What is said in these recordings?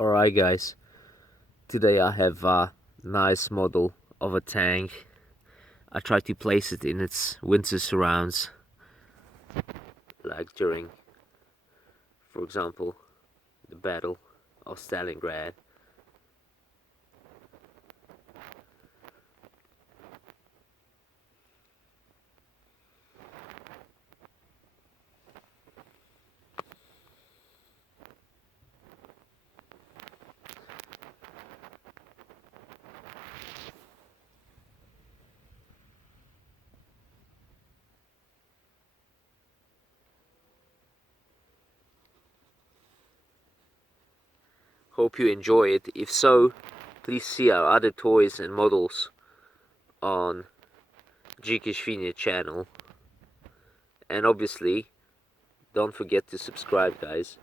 Alright guys, today I have a nice model of a tank. I tried to place it in its winter surrounds, like during, for example, the Battle of Stalingrad. Hope you enjoy it. If so, please see our other toys and models on dzikieswinie channel. And obviously, don't forget to subscribe, guys.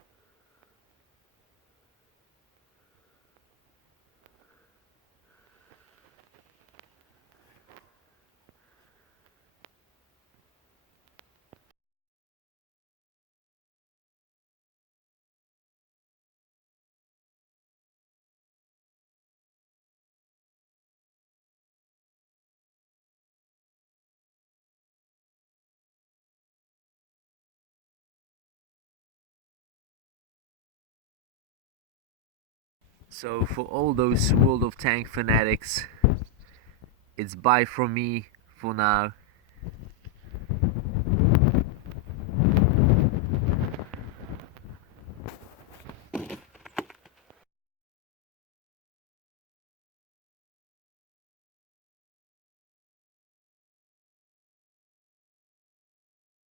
So for all those World of Tank fanatics, it's bye from me for now.